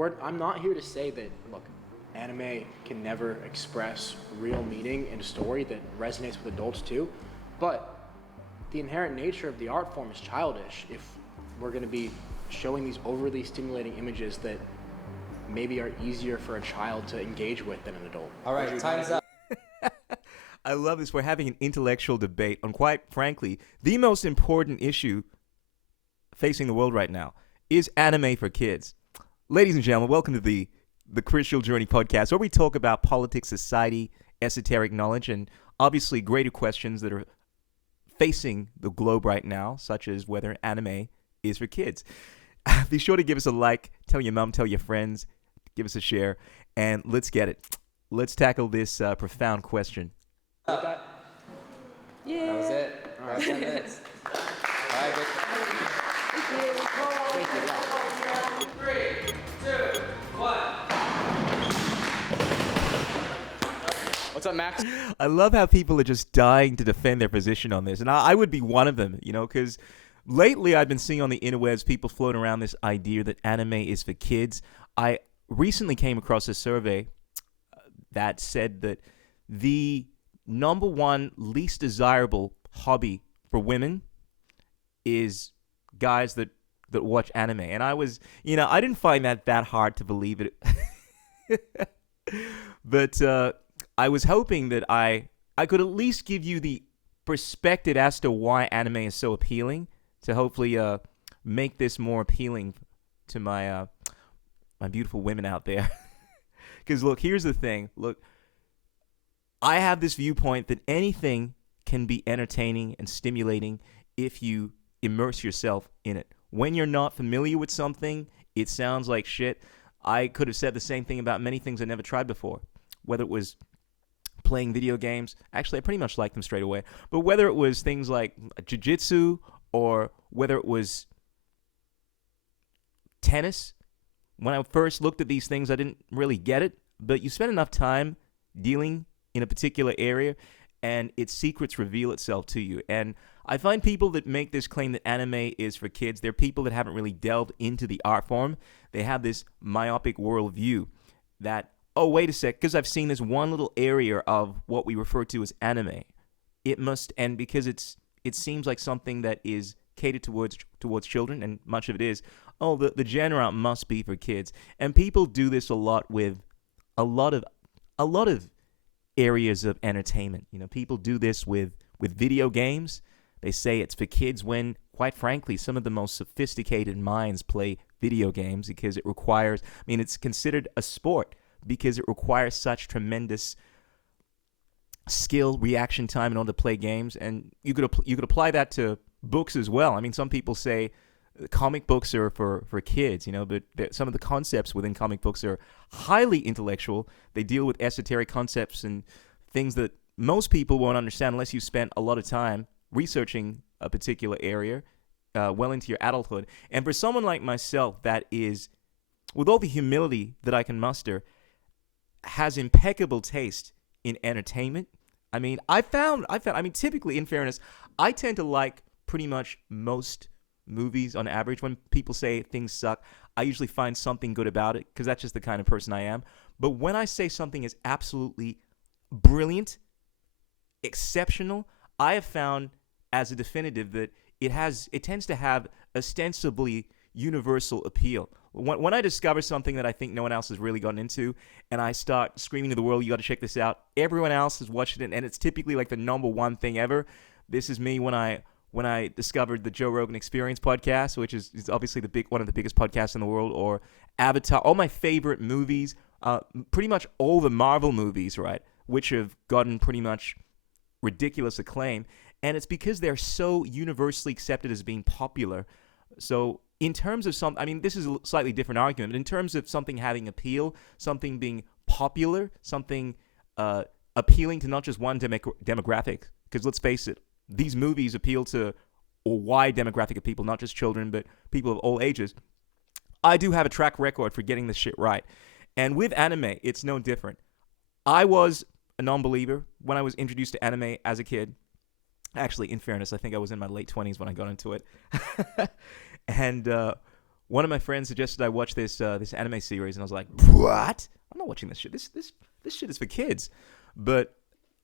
I'm not here to say that, look, anime can never express real meaning in a story that resonates with adults too, but the inherent nature of the art form is childish if we're going to be showing these overly stimulating images that maybe are easier for a child to engage with than an adult. All right, time's up. I love this. We're having an intellectual debate on, quite frankly, the most important issue facing the world right now. Is anime for kids? Ladies and gentlemen, welcome to the Krishool Journey podcast, where we talk about politics, society, esoteric knowledge, and obviously greater questions that are facing the globe right now, such as whether anime is for kids. Be sure to give us a like, tell your mom, tell your friends, give us a share, and let's get it. Let's tackle this profound question. That was it. All right. 10 minutes. All right, good. Thank you. 3, 2, 1. What's up, Max? I love how people are just dying to defend their position on this, and I would be one of them, because lately I've been seeing on the interwebs people floating around this idea that anime is for kids. I recently came across a survey that said that the number one least desirable hobby for women is guys that watch anime. And I was, I didn't find that hard to believe it. But I was hoping that I could at least give you the perspective as to why anime is so appealing, to hopefully make this more appealing to my beautiful women out there. Because, look, here's the thing. Look, I have this viewpoint that anything can be entertaining and stimulating if you immerse yourself in it. When you're not familiar with something, it sounds like shit. I could have said the same thing about many things I never tried before, whether it was playing video games. Actually, I pretty much liked them straight away. But whether it was things like jujitsu or whether it was tennis, when I first looked at these things, I didn't really get it. But you spend enough time dealing in a particular area, and its secrets reveal itself to you. And I find people that make this claim that anime is for kids, they're people that haven't really delved into the art form. They have this myopic worldview that, oh, wait a sec, because I've seen this one little area of what we refer to as anime, it must, and because it seems like something that is catered towards children, and much of it is, oh, the genre must be for kids. And people do this a lot with a lot of areas of entertainment. People do this with video games. They say it's for kids when, quite frankly, some of the most sophisticated minds play video games because it requires, it's considered a sport because it requires such tremendous skill, reaction time in order to play games. And you could apply that to books as well. Some people say comic books are for kids, but some of the concepts within comic books are highly intellectual. They deal with esoteric concepts and things that most people won't understand unless you spent a lot of time researching a particular area well into your adulthood. And for someone like myself that is, with all the humility that I can muster, has impeccable taste in entertainment. I found, typically, in fairness, I tend to like pretty much most movies on average. When people say things suck, I usually find something good about it because that's just the kind of person I am. But when I say something is absolutely brilliant, exceptional, I have found as a definitive that it tends to have ostensibly universal appeal. When I discover something that I think no one else has really gotten into, and I start screaming to the world, you got to check this out, everyone else has watched it, and it's typically like the number one thing ever. This is me when I discovered the Joe Rogan Experience podcast, which is obviously one of the biggest podcasts in the world, or Avatar, all my favorite movies, pretty much all the Marvel movies, right, which have gotten pretty much ridiculous acclaim, and it's because they're so universally accepted as being popular. So in terms of this is a slightly different argument, but in terms of something having appeal, something being popular, something appealing to not just one demographic, because let's face it, these movies appeal to a wide demographic of people, not just children, but people of all ages. I do have a track record for getting this shit right. And with anime, it's no different. I was a non-believer when I was introduced to anime as a kid. Actually, in fairness, I think I was in my late 20s when I got into it. And one of my friends suggested I watch this anime series, and I was like, what? I'm not watching this shit. This shit is for kids. But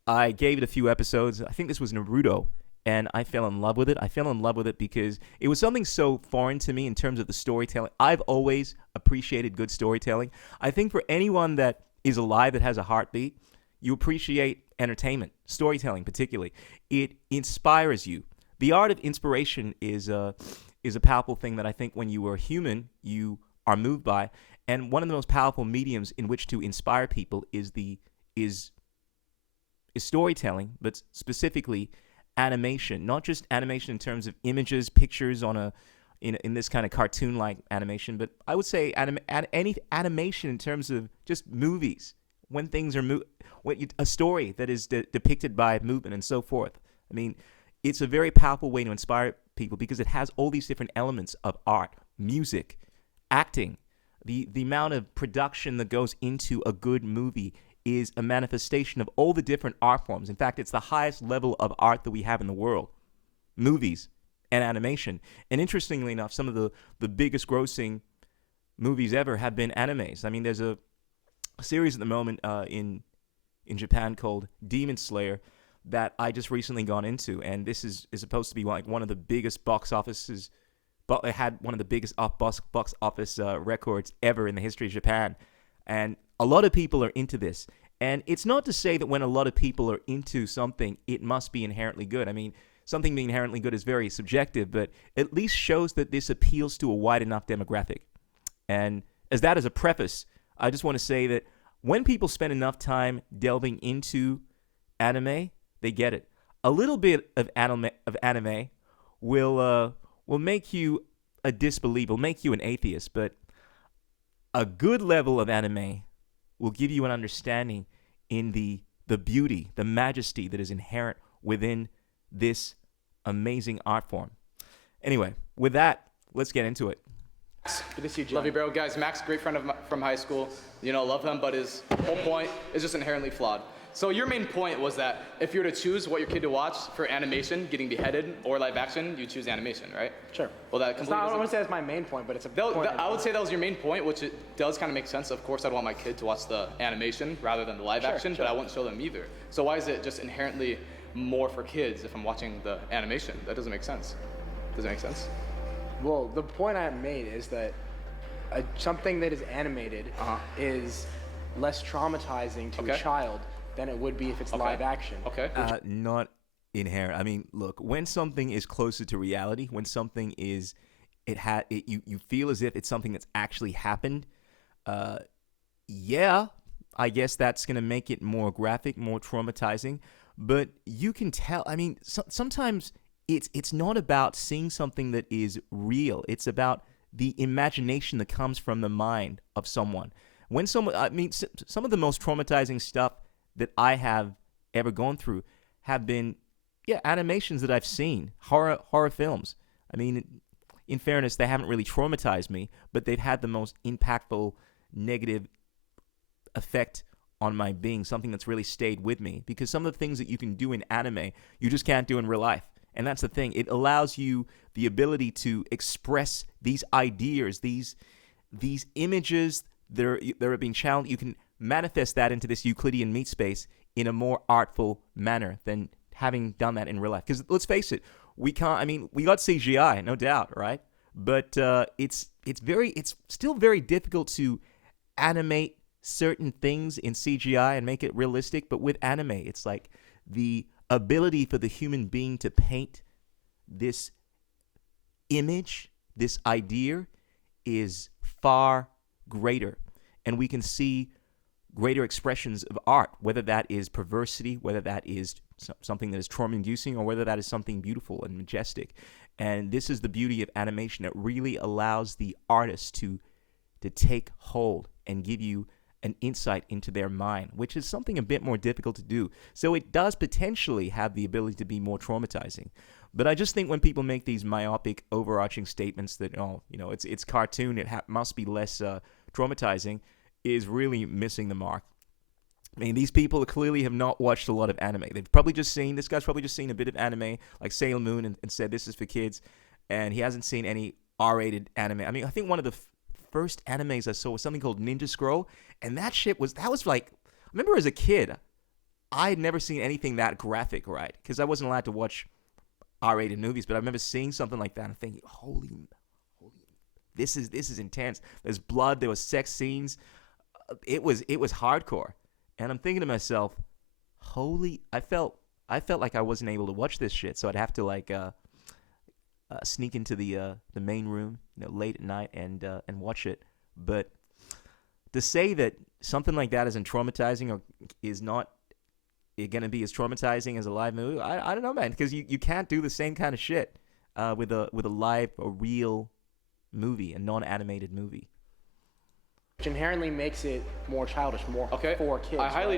I gave it a few episodes. I think this was Naruto, and I fell in love with it. I fell in love with it because it was something so foreign to me in terms of the storytelling. I've always appreciated good storytelling. I think for anyone that is alive that has a heartbeat, you appreciate entertainment, storytelling particularly. It inspires you. The art of inspiration is a powerful thing that I think when you are human, you are moved by. And one of the most powerful mediums in which to inspire people is storytelling, but specifically animation. Not just animation in terms of images, pictures in this kind of cartoon-like animation, but I would say any animation in terms of just movies. When things are a story that is depicted by movement and so forth. I mean, it's a very powerful way to inspire people because it has all these different elements of art, music, acting. The amount of production that goes into a good movie is a manifestation of all the different art forms. In fact, it's the highest level of art that we have in the world, movies and animation. And interestingly enough, some of the biggest grossing movies ever have been animes. I mean, there's a series at the moment in Japan called Demon Slayer that I just recently gone into, and this is supposed to be like one of the biggest box offices, but it had one of the biggest box office records ever in the history of Japan, and a lot of people are into this. And it's not to say that when a lot of people are into something, it must be inherently good. I mean, something being inherently good is very subjective, but at least shows that this appeals to a wide enough demographic. And as a preface, I just want to say that when people spend enough time delving into anime, they get it. A little bit of anime will make you a disbeliever, will make you an atheist, but a good level of anime will give you an understanding in the beauty, the majesty that is inherent within this amazing art form. Anyway, with that, let's get into it. Good to see you, John. Love you, bro. Guys, Max, great friend from high school. Love him, but his whole point is just inherently flawed. So your main point was that if you were to choose what your kid to watch for animation, getting beheaded, or live action, you choose animation, right? Sure. Well, that completely I don't want to say that's my main point, but it's a point. I would say that was your main point, which it does kind of make sense. Of course, I'd want my kid to watch the animation rather than the live action, but I wouldn't show them either. So why is it just inherently more for kids if I'm watching the animation? That doesn't make sense. Does it make sense? Well, the point I made is that something that is animated is less traumatizing to a child than it would be if it's live action. Okay. Not inherent. I mean, look, when something is closer to reality, when something is, you feel as if it's something that's actually happened. Yeah, I guess that's gonna make it more graphic, more traumatizing. But you can tell. I mean, sometimes it's not about seeing something that is real. It's about the imagination that comes from the mind of someone. When someone, I mean, some of the most traumatizing stuff that I have ever gone through have been, animations that I've seen, horror films. I mean, in fairness, they haven't really traumatized me, but they've had the most impactful negative effect on my being, something that's really stayed with me. Because some of the things that you can do in anime, you just can't do in real life. And that's the thing. It allows you the ability to express these ideas, these images that are being challenged. You can manifest that into this Euclidean meat space in a more artful manner than having done that in real life. Because let's face it, we got CGI, no doubt, right? But it's still very difficult to animate certain things in CGI and make it realistic. But with anime, it's like the ability for the human being to paint this image, this idea, is far greater, and we can see greater expressions of art, whether that is perversity, whether that is something that is trauma-inducing, or whether that is something beautiful and majestic. And this is the beauty of animation. It really allows the artist to take hold and give you an insight into their mind, which is something a bit more difficult to do. So it does potentially have the ability to be more traumatizing. But I just think when people make these myopic, overarching statements that, it's cartoon, it must be less traumatizing, is really missing the mark. I mean, these people clearly have not watched a lot of anime. This guy's probably just seen a bit of anime, like Sailor Moon, and said this is for kids. And he hasn't seen any R-rated anime. I mean, I think one of the first animes I saw was something called Ninja Scroll, and that was like, I remember as a kid, I had never seen anything that graphic, right? Because I wasn't allowed to watch R-rated movies, but I remember seeing something like that and thinking, holy, this is intense. There's blood, there was sex scenes. It was hardcore. And I'm thinking to myself, I felt like I wasn't able to watch this shit, so I'd have to like sneak into the main room, late at night and watch it. But to say that something like that isn't traumatizing or is not going to be as traumatizing as a live movie, I don't know, man, because you can't do the same kind of shit with a live or real movie, a non-animated movie. Which inherently makes it more childish, more for kids. I highly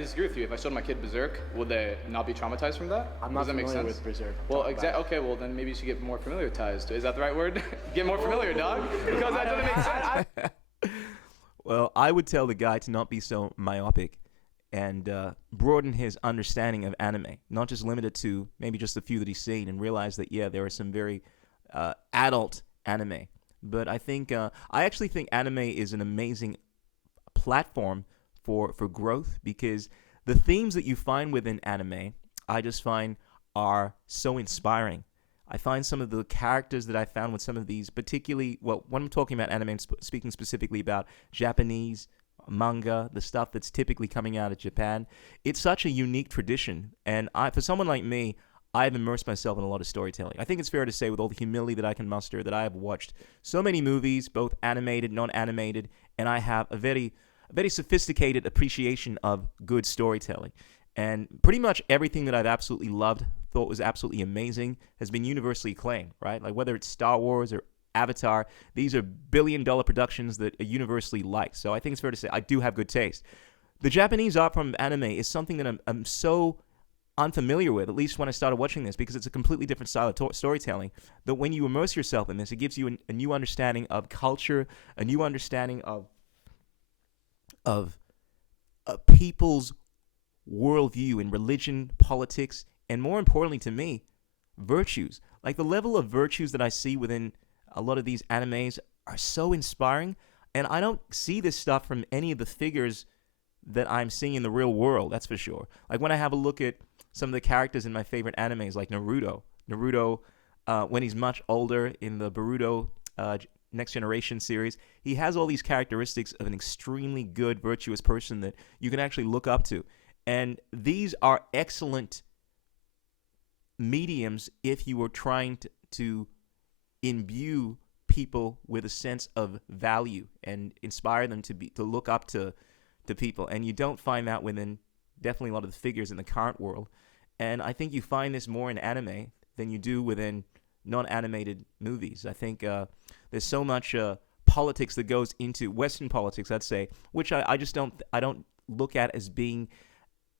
disagree with you. If I showed my kid Berserk, would they not be traumatized from that? I'm not familiar with Berserk. Well, exactly. Okay, well then maybe you should get more familiarized. Is that the right word? Get more familiar, dog. Because that doesn't make sense. Well, I would tell the guy to not be so myopic and broaden his understanding of anime, not just limit it to maybe just a few that he's seen, and realize that there are some very adult anime. But I actually think anime is an amazing platform for growth, because the themes that you find within anime, I just find are so inspiring. I find some of the characters that I found with some of these, particularly, well, when I'm talking about anime, speaking specifically about Japanese manga, the stuff that's typically coming out of Japan, it's such a unique tradition. And for someone like me, I've immersed myself in a lot of storytelling. I think it's fair to say, with all the humility that I can muster, that I have watched so many movies, both animated, non-animated, and I have a very sophisticated appreciation of good storytelling. And pretty much everything that I've absolutely loved, thought was absolutely amazing, has been universally acclaimed, right? Like whether it's Star Wars or Avatar, these are billion-dollar productions that are universally liked. So I think it's fair to say I do have good taste. The Japanese art form of anime is something that I'm so unfamiliar with, at least when I started watching this, because it's a completely different style of storytelling, that when you immerse yourself in this, it gives you a new understanding of culture, a new understanding of people's worldview in religion, politics, and more importantly to me, virtues. Like the level of virtues that I see within a lot of these animes are so inspiring, and I don't see this stuff from any of the figures that I'm seeing in the real world, that's for sure. Like when I have a look at some of the characters in my favorite animes, like Naruto, when he's much older in the Boruto Next Generation series, he has all these characteristics of an extremely good, virtuous person that you can actually look up to. And these are excellent mediums if you were trying to imbue people with a sense of value and inspire them to look up to people. And you don't find that within definitely a lot of the figures in the current world. And I think you find this more in anime than you do within non-animated movies. I think there's so much politics that goes into Western politics, I'd say, which I don't look at as being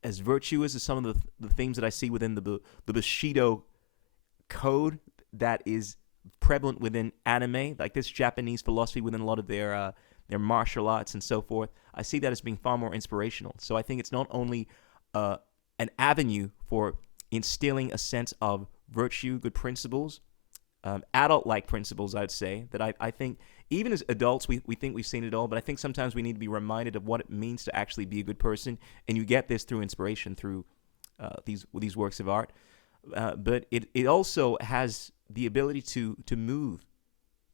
as virtuous as some of the themes that I see within the Bushido code that is prevalent within anime, like this Japanese philosophy within a lot of their martial arts and so forth. I see that as being far more inspirational. So I think it's not only an avenue for instilling a sense of virtue, good principles, adult-like principles, I'd say, that I think even as adults, we think we've seen it all, but I think sometimes we need to be reminded of what it means to actually be a good person, and you get this through inspiration, through these works of art. But it also has the ability to move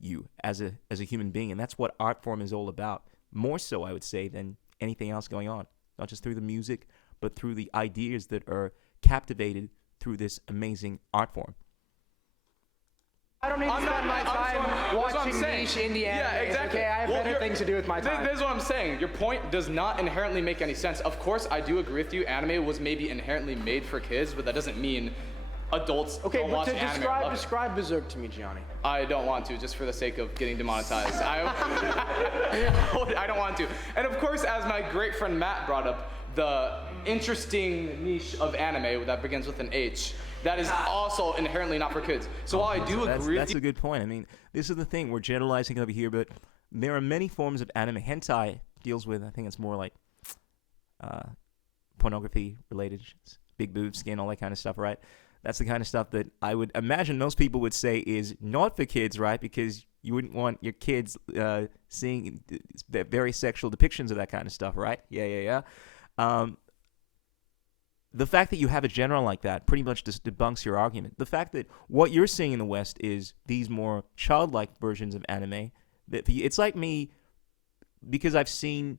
you as a human being, and that's what art form is all about, more so, I would say, than anything else going on, not just through the music, but through the ideas that are captivated through this amazing art form. I don't need to spend my time watching niche indie anime. Yeah, exactly. Okay, I have better things to do with my time. This is what I'm saying. Your point does not inherently make any sense. Of course, I do agree with you. Anime was maybe inherently made for kids, but that doesn't mean adults don't watch anime. Describe Berserk to me, Gianni. I don't want to, just for the sake of getting demonetized. I don't want to. And of course, as my great friend Matt brought up, the interesting niche of anime that begins with an H, that is also inherently not for kids. So while I do agree that's a good point. I mean, this is the thing. We're generalizing over here, but there are many forms of anime. Hentai deals with, I think it's more like pornography related, big boobs, skin, all that kind of stuff, right? That's the kind of stuff that I would imagine most people would say is not for kids, right? Because you wouldn't want your kids seeing very sexual depictions of that kind of stuff, right? Yeah. The fact that you have a genre like that pretty much just debunks your argument. The fact that what you're seeing in the West is these more childlike versions of anime. It's like me, because I've seen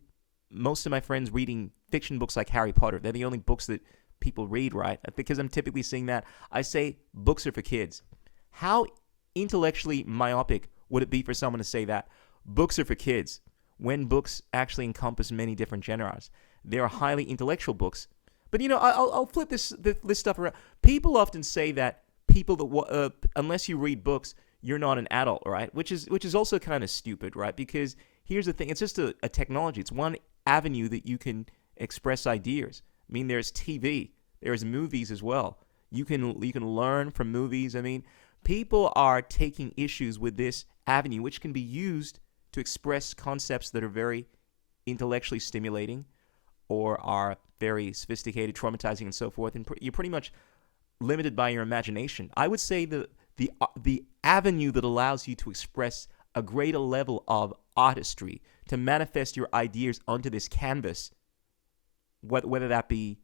most of my friends reading fiction books like Harry Potter. They're the only books that people read, right? Because I'm typically seeing that. I say books are for kids. How intellectually myopic would it be for someone to say that books are for kids when books actually encompass many different genres? There are highly intellectual books. But, I'll flip this stuff around. People often say that unless you read books, you're not an adult, right? Which is also kind of stupid, right? Because here's the thing. It's just a technology. It's one avenue that you can express ideas. I mean, there's TV. There's movies as well. You can learn from movies. I mean, people are taking issues with this avenue, which can be used to express concepts that are very intellectually stimulating or are very sophisticated, traumatizing, and so forth. And you're pretty much limited by your imagination. I would say the avenue that allows you to express a greater level of artistry, to manifest your ideas onto this canvas, whether that be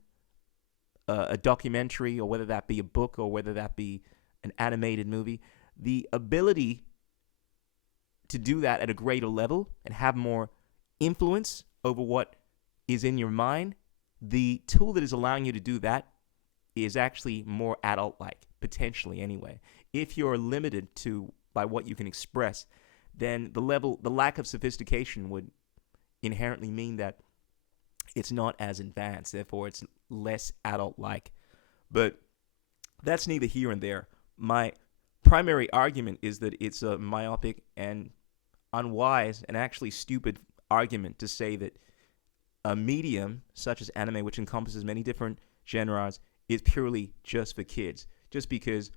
a documentary or whether that be a book or whether that be an animated movie, the ability to do that at a greater level and have more influence over what is in your mind, the tool that is allowing you to do that is actually more adult-like, potentially anyway. If you're limited by what you can express, then the lack of sophistication would inherently mean that it's not as advanced, therefore it's less adult-like. But that's neither here and there. My primary argument is that it's a myopic and unwise and actually stupid argument to say that a medium such as anime, which encompasses many different genres, is purely just for kids. Just because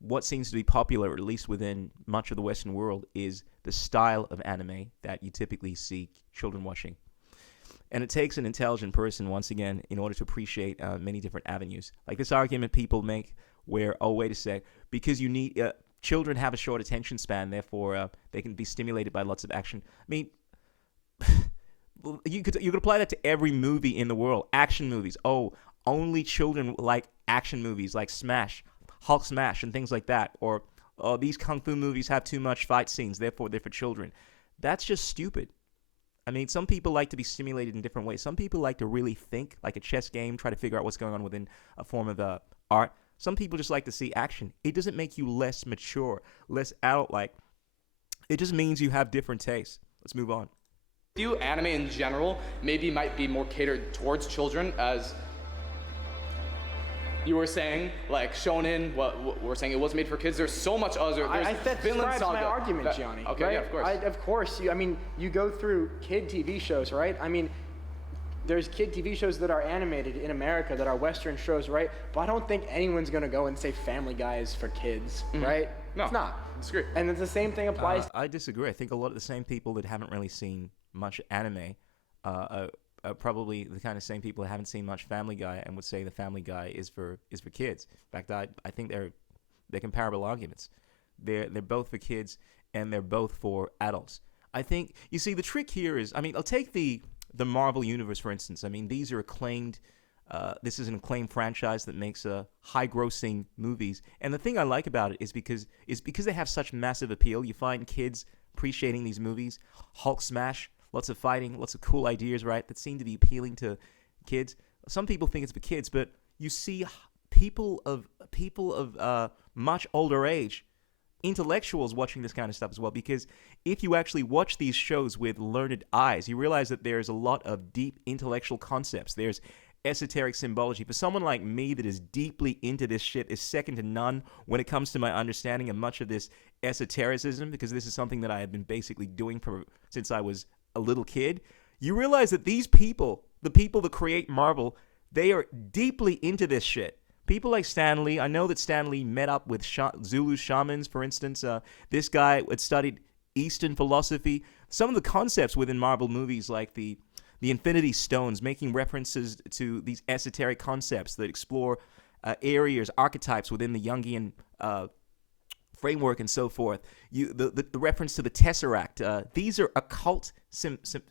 what seems to be popular, at least within much of the Western world, is the style of anime that you typically see children watching. And it takes an intelligent person, once again, in order to appreciate many different avenues. Like this argument people make where, oh, wait a sec, because you need children have a short attention span, therefore they can be stimulated by lots of action. I mean, you could apply that to every movie in the world. Action movies. Oh, only children like action movies like Smash, Hulk Smash, and things like that. Or these kung fu movies have too much fight scenes, therefore they're for children. That's just stupid. I mean, some people like to be stimulated in different ways. Some people like to really think, like a chess game, try to figure out what's going on within a form of art. Some people just like to see action. It doesn't make you less mature, less adult-like. It just means you have different tastes. Let's move on. View anime in general maybe might be more catered towards children, as you were saying, like shonen. What we're saying, it was made for kids. There's so much other. That describes my argument, Gianni. Okay, right? yeah, of course. Of course. You go through kid TV shows, right? I mean, there's kid TV shows that are animated in America that are Western shows, right? But I don't think anyone's gonna go and say Family Guy is for kids, right? No, it's not. I disagree. And the same thing applies. I disagree. I think a lot of the same people that haven't really seen much anime are probably the kind of same people that haven't seen much Family Guy and would say the Family Guy is for kids. In fact, I think they're comparable arguments. They're both for kids and they're both for adults. I think you see the trick here is, I mean, I'll take the Marvel universe for instance. I mean, these are acclaimed. This is an acclaimed franchise that makes high-grossing movies, and the thing I like about it is because they have such massive appeal. You find kids appreciating these movies. Hulk Smash. Lots of fighting, lots of cool ideas, right, that seem to be appealing to kids. Some people think it's for kids, but you see people of much older age, intellectuals watching this kind of stuff as well, because if you actually watch these shows with learned eyes, you realize that there's a lot of deep intellectual concepts. There's esoteric symbology. For someone like me that is deeply into this shit, is second to none when it comes to my understanding of much of this esotericism, because this is something that I have been basically doing since I was a little kid. You realize that these people, the people that create Marvel, they are deeply into this shit. People like Stan Lee. I know that Stan Lee met up with Zulu shamans, for instance. This guy had studied Eastern philosophy. Some of the concepts within Marvel movies, like the Infinity Stones, making references to these esoteric concepts that explore areas, archetypes within the Jungian framework and so forth. The reference to the tesseract. These are occult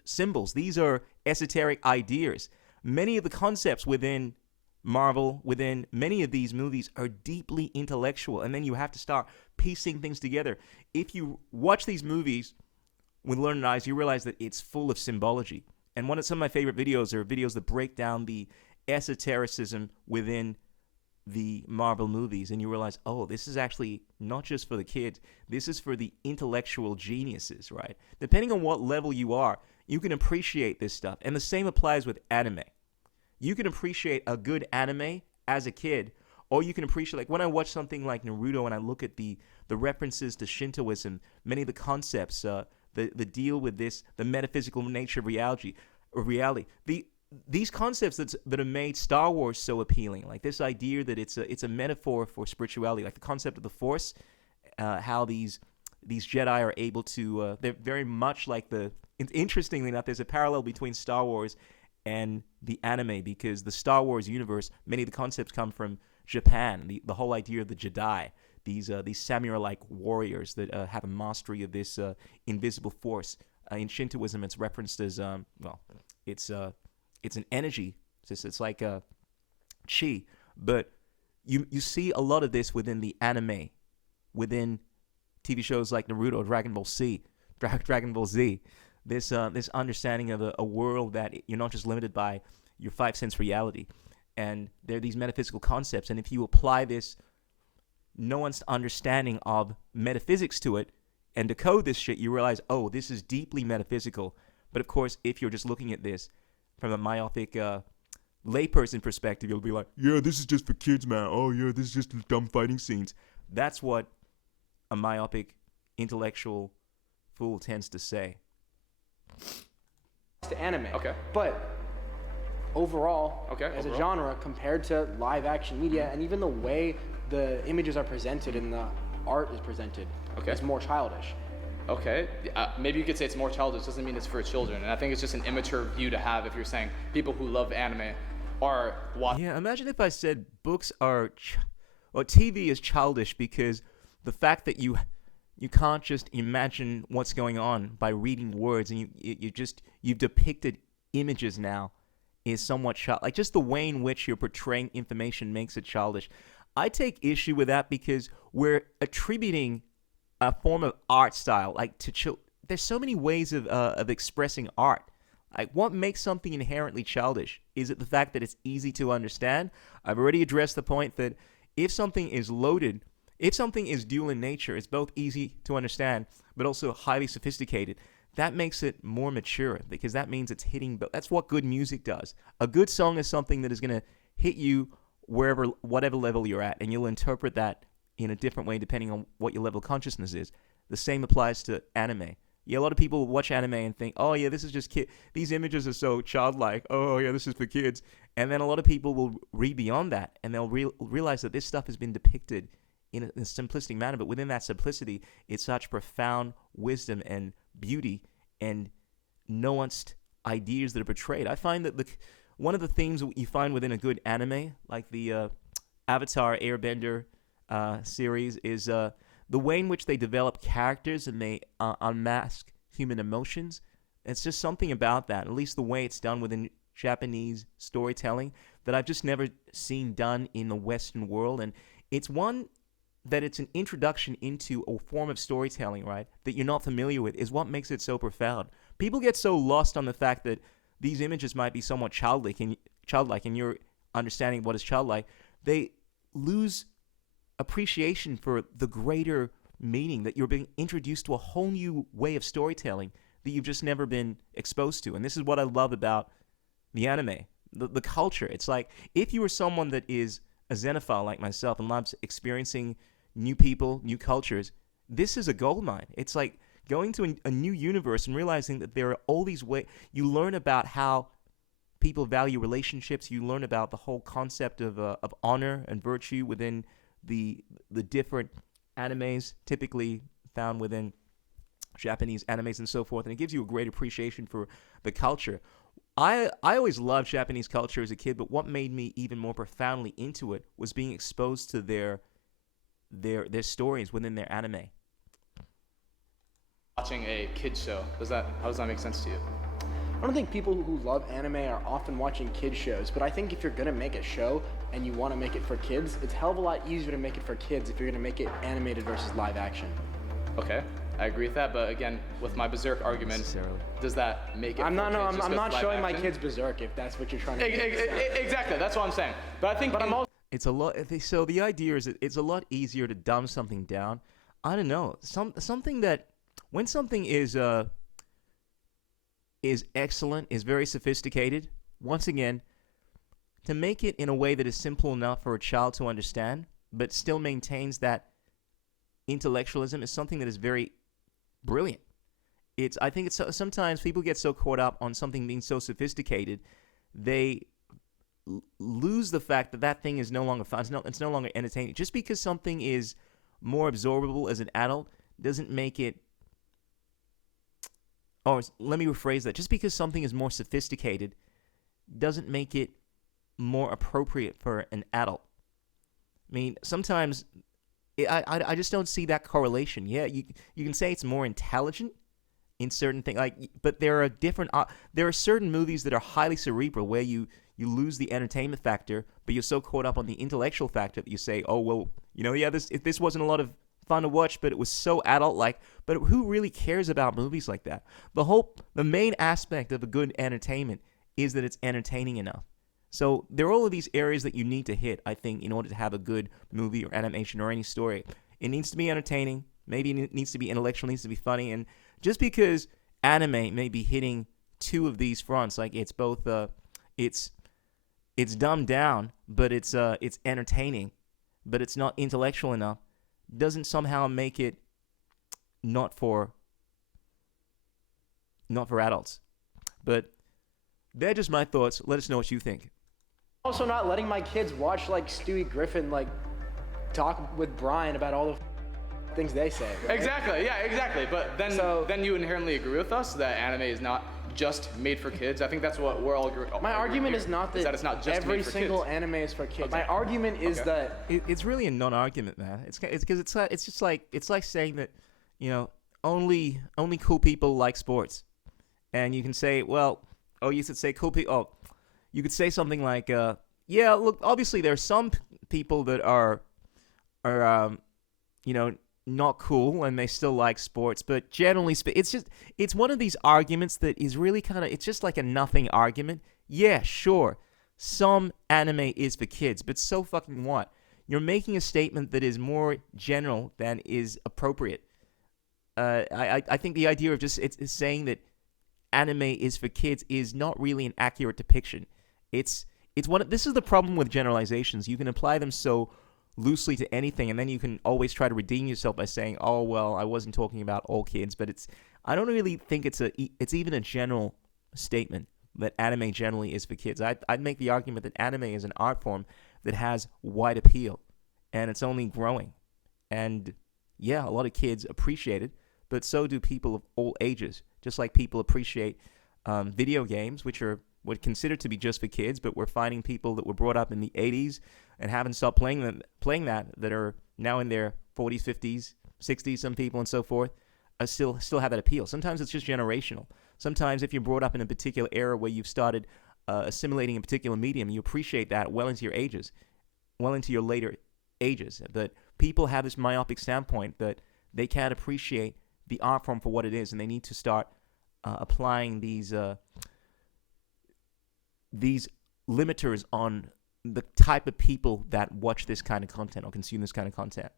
symbols. These are esoteric ideas. Many of the concepts within Marvel, within many of these movies, are deeply intellectual, and then you have to start piecing things together. If you watch these movies with learned eyes, you realize that it's full of symbology. And some of my favorite videos are videos that break down the esotericism within the Marvel movies, and you realize, oh, this is actually not just for the kids. This is for the intellectual geniuses, right? Depending on what level you are, you can appreciate this stuff. And the same applies with anime. You can appreciate a good anime as a kid, or you can appreciate, like when I watch something like Naruto and I look at the references to Shintoism, many of the concepts, the deal with this, the metaphysical nature of reality, these concepts that have made Star Wars so appealing, like this idea that it's a metaphor for spirituality, like the concept of the Force, how these Jedi are able to, they're very much like interestingly enough, there's a parallel between Star Wars and the anime, because the Star Wars universe, many of the concepts come from Japan, the whole idea of the Jedi, these samurai-like warriors that have a mastery of this invisible force. In Shintoism, it's referenced as, it's an energy. It's like chi. But you see a lot of this within the anime, within TV shows like Naruto, Dragon Ball Z. This understanding of a world that you're not just limited by your five sense reality. And there are these metaphysical concepts. And if you apply this nuanced understanding of metaphysics to it and decode this shit, you realize, oh, this is deeply metaphysical. But of course, if you're just looking at this from a myopic layperson perspective, you'll be like, yeah, this is just for kids, man. Oh, yeah, this is just dumb fighting scenes. That's what a myopic intellectual fool tends to say. To anime. Okay. But overall, as a genre, compared to live action media, and even the way the images are presented and the art is presented, is more childish. Okay, maybe you could say it's more childish. Doesn't mean it's for children, and I think it's just an immature view to have if you're saying people who love anime are watching. Yeah, imagine if I said books are, TV is childish because the fact that you can't just imagine what's going on by reading words, and you've depicted images now is somewhat childish. Like just the way in which you're portraying information makes it childish. I take issue with that because we're attributing a form of art style, like to there's so many ways of expressing art. Like what makes something inherently childish? Is it the fact that it's easy to understand? I've already addressed the point that if something is loaded, if something is dual in nature, it's both easy to understand, but also highly sophisticated. That makes it more mature because that means it's hitting. That's what good music does. A good song is something that is going to hit you whatever level you're at, and you'll interpret that in a different way depending on what your level of consciousness is. The same applies to anime. Yeah, a lot of people watch anime and think, oh yeah, this is just kid. These images are so childlike. Oh yeah, this is for kids. And then a lot of people will read beyond that, and they'll realize that this stuff has been depicted in a simplistic manner, but within that simplicity, it's such profound wisdom and beauty and nuanced ideas that are portrayed. I find that one of the themes you find within a good anime, like the Avatar Airbender series, is the way in which they develop characters and they unmask human emotions. It's just something about that, at least the way it's done within Japanese storytelling, that I've just never seen done in the Western world. And it's one that it's an introduction into a form of storytelling, right, that you're not familiar with, is what makes it so profound. People get so lost on the fact that these images might be somewhat childlike, and your understanding of what is childlike, they lose appreciation for the greater meaning, that you're being introduced to a whole new way of storytelling that you've just never been exposed to. And this is what I love about the anime, the culture. It's like, if you were someone that is a xenophile like myself and loves experiencing new people, new cultures, this is a goldmine. It's like going to a new universe and realizing that there are all these ways. You learn about how people value relationships. You learn about the whole concept of honor and virtue within the different animes typically found within Japanese animes and so forth. And it gives you a great appreciation for the culture. I always loved Japanese culture as a kid, but what made me even more profoundly into it was being exposed to their stories within their anime. Watching a kid show, how does that make sense to you? I don't think people who love anime are often watching kid shows, but I think if you're gonna make a show and you want to make it for kids, it's a hell of a lot easier to make it for kids if you're gonna make it animated versus live action. Okay, I agree with that, but again, with my Berserk argument, does that make it? I'm not showing my action? kids Berserk if that's what you're trying to do. Exactly, that's what I'm saying. But I think, it's a lot. So the idea is that it's a lot easier to dumb something down. I don't know, something that when something is excellent, is very sophisticated. Once again, to make it in a way that is simple enough for a child to understand, but still maintains that intellectualism, is something that is very brilliant. I think it's sometimes people get so caught up on something being so sophisticated, they lose the fact that that thing is no longer fun. It's no longer entertaining. Just because something is more absorbable as an adult doesn't make it. Or let me rephrase that. Just because something is more sophisticated doesn't make it more appropriate for an adult. I mean, sometimes I just don't see that correlation. Yeah, you can say it's more intelligent in certain things, but there are certain movies that are highly cerebral where you lose the entertainment factor, but you're so caught up on the intellectual factor that you say, oh well, this wasn't a lot of fun to watch, but it was so adult-like. But who really cares about movies like that? The main aspect of a good entertainment is that it's entertaining enough. So there are all of these areas that you need to hit, I think, in order to have a good movie or animation or any story. It needs to be entertaining. Maybe it needs to be intellectual, needs to be funny. And just because anime may be hitting two of these fronts, like it's both, it's dumbed down, but it's entertaining, but it's not intellectual enough, doesn't somehow make it not for adults. But they're just my thoughts. Let us know what you think. Also not letting my kids watch Stewie Griffin talk with Brian about all the things they say. Right? Exactly, yeah, exactly. But then you inherently agree with us that anime is not just made for kids. I think that's what we're all agreeing. My argument is not that it's not just every made for single kids. anime is for kids. Okay. My argument is that it's really a non-argument, man. It's because it's like saying that, only cool people like sports, and you can say, well, you could say cool people. Oh, you could say something like, yeah, look, obviously there are some people that are not cool and they still like sports, but generally it's one of these arguments that is really it's just like a nothing argument. Yeah, sure, some anime is for kids, but so fucking what? You're making a statement that is more general than is appropriate. I think the idea of just it's saying that anime is for kids is not really an accurate depiction. This is the problem with generalizations. You can apply them so loosely to anything, and then you can always try to redeem yourself by saying, oh well, I wasn't talking about all kids. But I don't really think it's even a general statement that anime generally is for kids. I'd make the argument that anime is an art form that has wide appeal, and it's only growing. And yeah, a lot of kids appreciate it, but so do people of all ages. Just like people appreciate video games, which are what considered to be just for kids, but we're finding people that were brought up in the 80s and haven't stopped playing that are now in their 40s, 50s, 60s, some people and so forth, still have that appeal. Sometimes it's just generational. Sometimes if you're brought up in a particular era where you've started assimilating a particular medium, you appreciate that well into your later ages. But people have this myopic standpoint that they can't appreciate the art form for what it is, and they need to start applying these limiters on the type of people that watch this kind of content or consume this kind of content.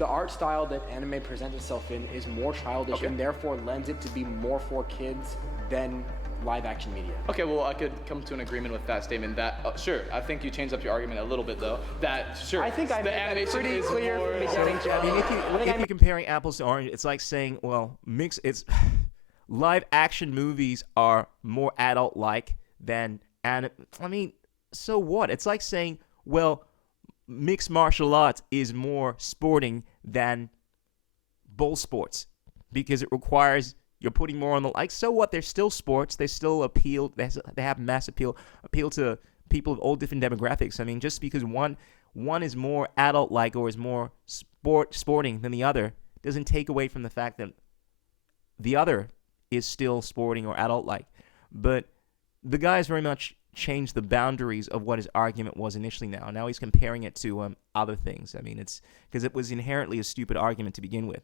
the art style that anime presents itself in is more childish and therefore lends it to be more for kids than live action media. Okay, well, I could come to an agreement with that statement. That sure, I think you changed up your argument a little bit though. That sure, I think I made that pretty clear from the beginning, Jeff. I mean, if you're comparing apples to oranges, it's like saying, well, live action movies are more adult-like than I mean, so what? It's like saying, well, mixed martial arts is more sporting than bull sports because it requires you're putting more on the like. So what? They're still sports. They still appeal. They have mass appeal to people of all different demographics. I mean, just because one is more adult-like or is more sporting than the other doesn't take away from the fact that the other is still sporting or adult-like. But the guy has very much changed the boundaries of what his argument was initially now. Now he's comparing it to other things. I mean, it's because it was inherently a stupid argument to begin with.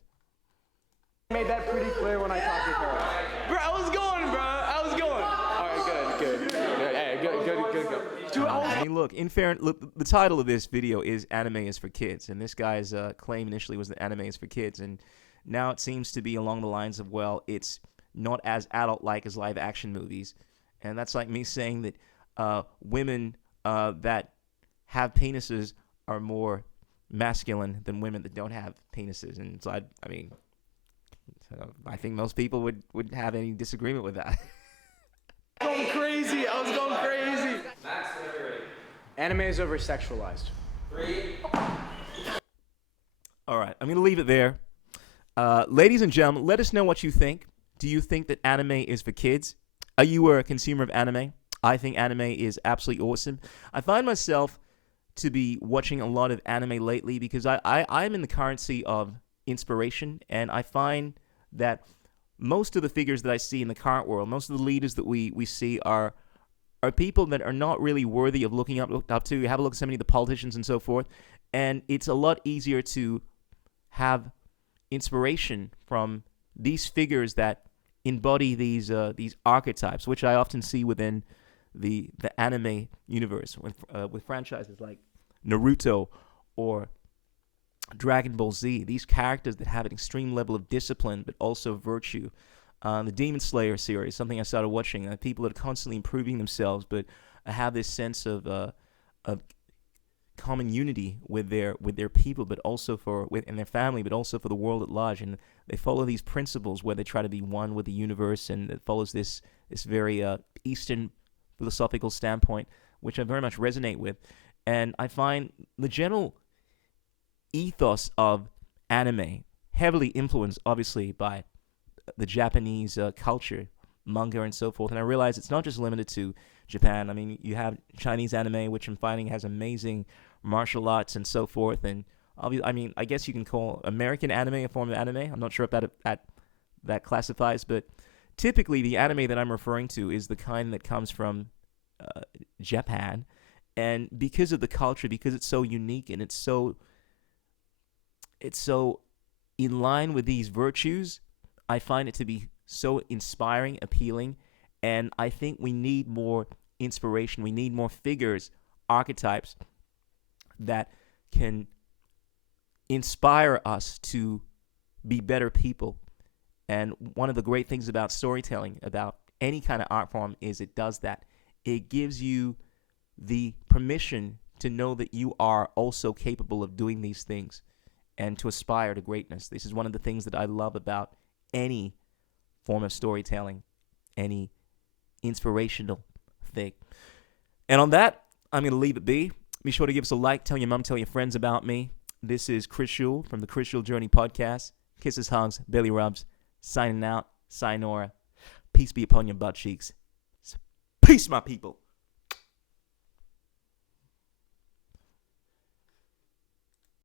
Made that pretty clear when I talked to her. Bro, I was going, bro. I was going. All right, good. Hey, good. Dude, I mean, look, the title of this video is Anime is for Kids, and this guy's claim initially was that anime is for kids, and now it seems to be along the lines of, well, it's not as adult-like as live-action movies, and that's like me saying that women that have penises are more masculine than women that don't have penises, and so I think most people would have any disagreement with that. I was going crazy. Max, whenever you're ready. Anime is over-sexualized. 3. All right, I'm going to leave it there. Ladies and gentlemen, let us know what you think. Do you think that anime is for kids? Are you a consumer of anime? I think anime is absolutely awesome. I find myself to be watching a lot of anime lately because I'm in the currency of inspiration, and I find that most of the figures that I see in the current world, most of the leaders that we see are people that are not really worthy of looking up to. You have a look at so many of the politicians and so forth, and it's a lot easier to have inspiration from these figures that embody these archetypes, which I often see within the anime universe with franchises like Naruto or Dragon Ball Z. These characters that have an extreme level of discipline but also virtue. The Demon Slayer series, something I started watching. People that are constantly improving themselves, but have this sense of common unity with their people, but also and their family, but also for the world at large. And they follow these principles where they try to be one with the universe, and it follows this very Eastern philosophical standpoint, which I very much resonate with. And I find the general ethos of anime heavily influenced, obviously, by the Japanese culture, manga, and so forth. And I realize it's not just limited to Japan. I mean, you have Chinese anime, which I'm finding has amazing martial arts and so forth. And I guess you can call American anime a form of anime. I'm not sure if that classifies, but typically the anime that I'm referring to is the kind that comes from Japan. And because of the culture, because it's so unique and it's so in line with these virtues, I find it to be so inspiring, appealing, and I think we need more inspiration. We need more figures, archetypes that can inspire us to be better people. And one of the great things about storytelling, about any kind of art form, is it does that. It gives you the permission to know that you are also capable of doing these things and to aspire to greatness. This is one of the things that I love about any form of storytelling, any inspirational thing. And on that, I'm going to leave it be. Be sure to give us a like, tell your mom, tell your friends about me. This is Krishool from the Krishool Journey podcast. Kisses, hugs, belly rubs. Signing out. Sayonara. Peace be upon your butt cheeks. Peace, my people.